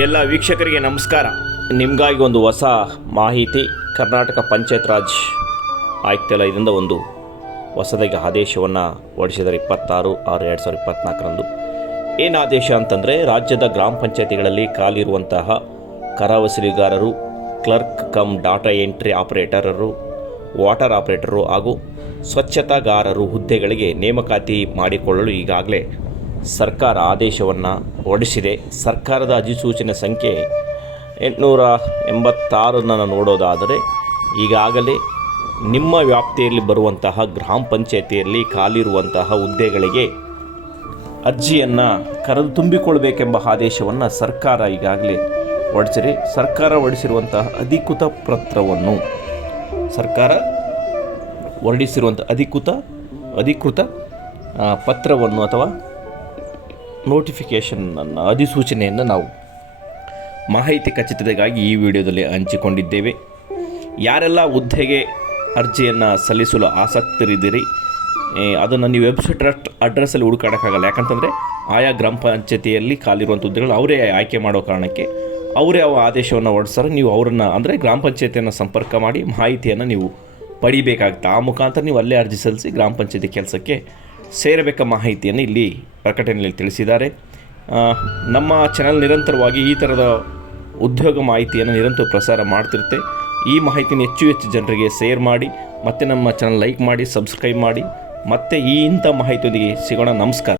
ಎಲ್ಲ ವೀಕ್ಷಕರಿಗೆ ನಮಸ್ಕಾರ. ನಿಮಗಾಗಿ ಒಂದು ಹೊಸ ಮಾಹಿತಿ, ಕರ್ನಾಟಕ ಪಂಚಾಯತ್ ರಾಜ್ ಆಯುಕ್ತಾಲಯದಿಂದ ಒಂದು ಹೊಸದಾಗಿ ಆದೇಶವನ್ನು ಹೊರಡಿಸಿದ್ದಾರೆ. ಇಪ್ಪತ್ತಾರು ಆರು ಎರಡು ಸಾವಿರದ ಇಪ್ಪತ್ತ್ನಾಲ್ಕರಂದು ಏನು ಆದೇಶ ಅಂತಂದರೆ, ರಾಜ್ಯದ ಗ್ರಾಮ ಪಂಚಾಯತಿಗಳಲ್ಲಿ ಖಾಲಿರುವಂತಹ ಕರವಸೂಲಿಗಾರರು ಕ್ಲರ್ಕ್ ಕಮ್ ಡಾಟಾ ಎಂಟ್ರಿ ಆಪರೇಟರರು, ವಾಟರ್ ಆಪರೇಟರು ಹಾಗೂ ಸ್ವಚ್ಛತಾಗಾರರು ಹುದ್ದೆಗಳಿಗೆ ನೇಮಕಾತಿ ಮಾಡಿಕೊಳ್ಳಲು ಈಗಾಗಲೇ ಸರ್ಕಾರ ಆದೇಶವನ್ನು ಹೊರಡಿಸಿದೆ. ಸರ್ಕಾರದ ಅಧಿಸೂಚನೆ ಸಂಖ್ಯೆ ಎಂಟುನೂರ ಎಂಬತ್ತಾರನ್ನು ನೋಡೋದಾದರೆ ಈಗಾಗಲೇ ನಿಮ್ಮ ವ್ಯಾಪ್ತಿಯಲ್ಲಿ ಬರುವಂತಹ ಗ್ರಾಮ ಪಂಚಾಯತಿಯಲ್ಲಿ ಖಾಲಿರುವಂತಹ ಹುದ್ದೆಗಳಿಗೆ ಅರ್ಜಿಯನ್ನು ಕರೆದು ತುಂಬಿಕೊಳ್ಬೇಕೆಂಬ ಆದೇಶವನ್ನು ಸರ್ಕಾರ ಈಗಾಗಲೇ ಹೊರಡಿಸಿದೆ. ಸರ್ಕಾರ ಹೊರಡಿಸಿರುವಂತಹ ಅಧಿಕೃತ ಪತ್ರವನ್ನು ಸರ್ಕಾರ ಹೊರಡಿಸಿರುವಂಥ ಅಧಿಕೃತ ಅಧಿಕೃತ ಪತ್ರವನ್ನು ಅಥವಾ ನೋಟಿಫಿಕೇಷನನ್ನು ಅಧಿಸೂಚನೆಯನ್ನು ನಾವು ಮಾಹಿತಿ ಖಚಿತತೆಗಾಗಿ ಈ ವಿಡಿಯೋದಲ್ಲಿ ಹಂಚಿಕೊಂಡಿದ್ದೇವೆ. ಯಾರೆಲ್ಲ ಹುದ್ದೆಗೆ ಅರ್ಜಿಯನ್ನು ಸಲ್ಲಿಸಲು ಆಸಕ್ತರಿದ್ದೀರಿ ಅದನ್ನು ನೀವು ವೆಬ್ಸೈಟ್ ಅಡ್ರೆಸ್ಸಲ್ಲಿ ಹುಡುಕಾಡೋಕ್ಕಾಗಲ್ಲ. ಯಾಕಂತಂದರೆ ಆಯಾ ಗ್ರಾಮ ಪಂಚಾಯತಿಯಲ್ಲಿ ಖಾಲಿರುವಂಥ ಹುದ್ದೆಗಳು ಅವರೇ ಆಯ್ಕೆ ಮಾಡೋ ಕಾರಣಕ್ಕೆ ಅವರೇ ಅವ ಆದೇಶವನ್ನು ಹೊರಡಿಸ್ತಾರೆ ನೀವು ಅವರನ್ನು ಅಂದರೆ ಗ್ರಾಮ ಪಂಚಾಯತಿಯನ್ನು ಸಂಪರ್ಕ ಮಾಡಿ ಮಾಹಿತಿಯನ್ನು ನೀವು ಪಡಿಬೇಕಾಗುತ್ತೆ. ಆ ಮುಖಾಂತರ ನೀವು ಅಲ್ಲೇ ಅರ್ಜಿ ಸಲ್ಲಿಸಿ ಗ್ರಾಮ ಪಂಚಾಯತಿ ಕೆಲಸಕ್ಕೆ ಸೇರಬೇಕ ಮಾಹಿತಿಯನ್ನು ಇಲ್ಲಿ ಪ್ರಕಟಣೆಯಲ್ಲಿ ತಿಳಿಸಿದ್ದಾರೆ. ನಮ್ಮ ಚಾನಲ್ ನಿರಂತರವಾಗಿ ಈ ಥರದ ಉದ್ಯೋಗ ಮಾಹಿತಿಯನ್ನು ನಿರಂತರ ಪ್ರಸಾರ ಮಾಡ್ತಿರುತ್ತೆ. ಈ ಮಾಹಿತಿನ ಹೆಚ್ಚು ಹೆಚ್ಚು ಜನರಿಗೆ ಶೇರ್ ಮಾಡಿ, ಮತ್ತು ನಮ್ಮ ಚಾನಲ್ ಲೈಕ್ ಮಾಡಿ ಸಬ್ಸ್ಕ್ರೈಬ್ ಮಾಡಿ, ಮತ್ತು ಈ ಇಂಥ ಮಾಹಿತಿಯೊಂದಿಗೆ ಸಿಗೋಣ. ನಮಸ್ಕಾರ.